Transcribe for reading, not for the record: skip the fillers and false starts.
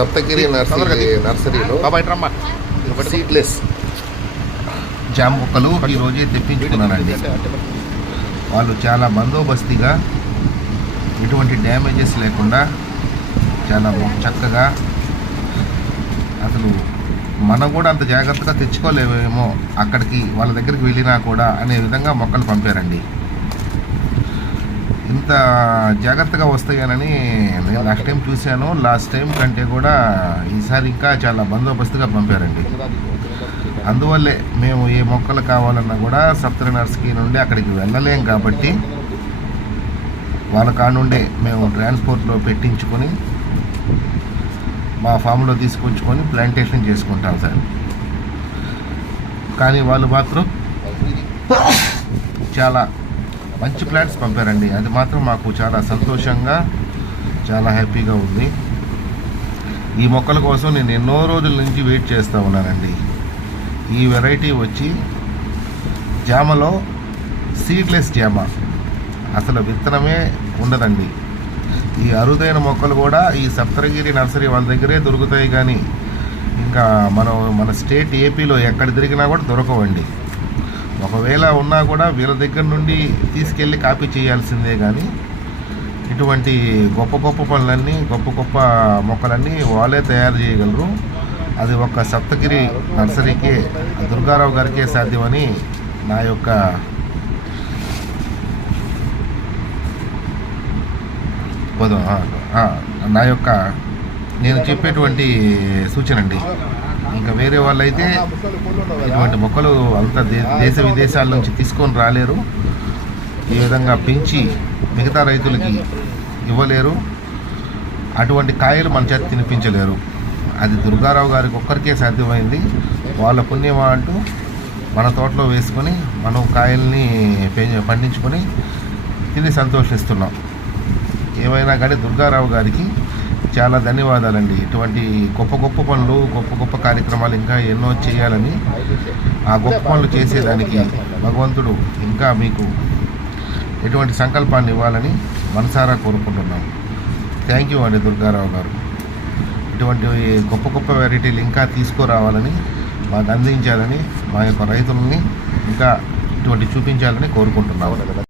సప్తగిరి నర్సరీలో సీడ్లెస్ జామ మొక్కలు ఈరోజే తెప్పించుకున్నానండి. వాళ్ళు చాలా బందోబస్తుగా ఎటువంటి డ్యామేజెస్ లేకుండా చాలా చక్కగా, అసలు మనం కూడా అంత జాగ్రత్తగా తెచ్చుకోలేమేమో అక్కడికి వాళ్ళ దగ్గరికి వెళ్ళినా కూడా అనే విధంగా మొక్కలు పంపారండి. ఇంత జాగ్రత్తగా వస్తాయని నేను లాస్ట్ టైం చూశాను. లాస్ట్ టైం కంటే కూడా ఈసారి ఇంకా చాలా బందోబస్తుగా పంపారండి. అందువల్లే మేము ఏ మొక్కలు కావాలన్నా కూడా సప్తగిరి నర్సరీ నుండి అక్కడికి వెళ్ళలేం కాబట్టి వాళ్ళ కానుండే మేము ట్రాన్స్పోర్ట్లో పెట్టించుకొని మా ఫామ్లో తీసుకొచ్చుకొని ప్లాంటేషన్ చేసుకుంటాం సార్. కానీ వాళ్ళు మాత్రం చాలా మంచి ప్లాంట్స్ పంపారండి. అది మాత్రం మాకు చాలా సంతోషంగా, చాలా హ్యాపీగా ఉంది. ఈ మొక్కల కోసం నేను ఎన్నో రోజుల నుంచి వెయిట్ చేస్తూ ఉన్నానండి. ఈ వెరైటీ వచ్చి జామలో సీడ్లెస్ జామ, అసలు విత్తనమే ఉండదండి. ఈ అరుదైన మొక్కలు కూడా ఈ సప్తగిరి నర్సరీ వాళ్ళ దగ్గరే దొరుకుతాయి. కానీ ఇంకా మన స్టేట్ ఏపీలో ఎక్కడ తిరిగినా కూడా దొరకవండి. ఒకవేళ ఉన్నా కూడా వీళ్ళ దగ్గర నుండి తీసుకెళ్ళి కాపీ చేయాల్సిందే. కానీ ఇటువంటి గొప్ప గొప్ప పనులన్నీ, గొప్ప గొప్ప మొక్కలన్నీ వాళ్ళే తయారు చేయగలరు. అది ఒక సప్తగిరి నర్సరీకే, దుర్గారావు గారికే సాధ్యమని నా యొక్క నేను చెప్పేటువంటి సూచన అండి. ఇంకా వేరే వాళ్ళైతే ఇటువంటి మొక్కలు అంత దేశ విదేశాల నుంచి తీసుకొని రాలేరు. ఈ విధంగా పెంచి మిగతా రైతులకి ఇవ్వలేరు. అటువంటి కాయలు మన చేతి తినిపించలేరు. అది దుర్గారావు గారికి ఒక్కరికే సాధ్యమైంది. వాళ్ళ పుణ్యమా అంటూ మన తోటలో వేసుకొని మనం కాయల్ని పండించుకొని తిని సంతోషిస్తున్నాం. ఏమైనా కానీ దుర్గారావు గారికి చాలా ధన్యవాదాలండి. ఇటువంటి గొప్ప గొప్ప పనులు, గొప్ప గొప్ప కార్యక్రమాలు ఇంకా ఎన్నో చేయాలని, ఆ గొప్ప పనులు చేసేదానికి భగవంతుడు ఇంకా మీకు ఎటువంటి సంకల్పాన్ని ఇవ్వాలని మనసారా కోరుకుంటున్నాం. థ్యాంక్ యూ అండి దుర్గారావు గారు. ఇటువంటి గొప్ప గొప్ప వెరైటీలు ఇంకా తీసుకురావాలని, మాకు అందించాలని, మా యొక్క రైతులని ఇంకా ఇటువంటి చూపించాలని కోరుకుంటున్నాము.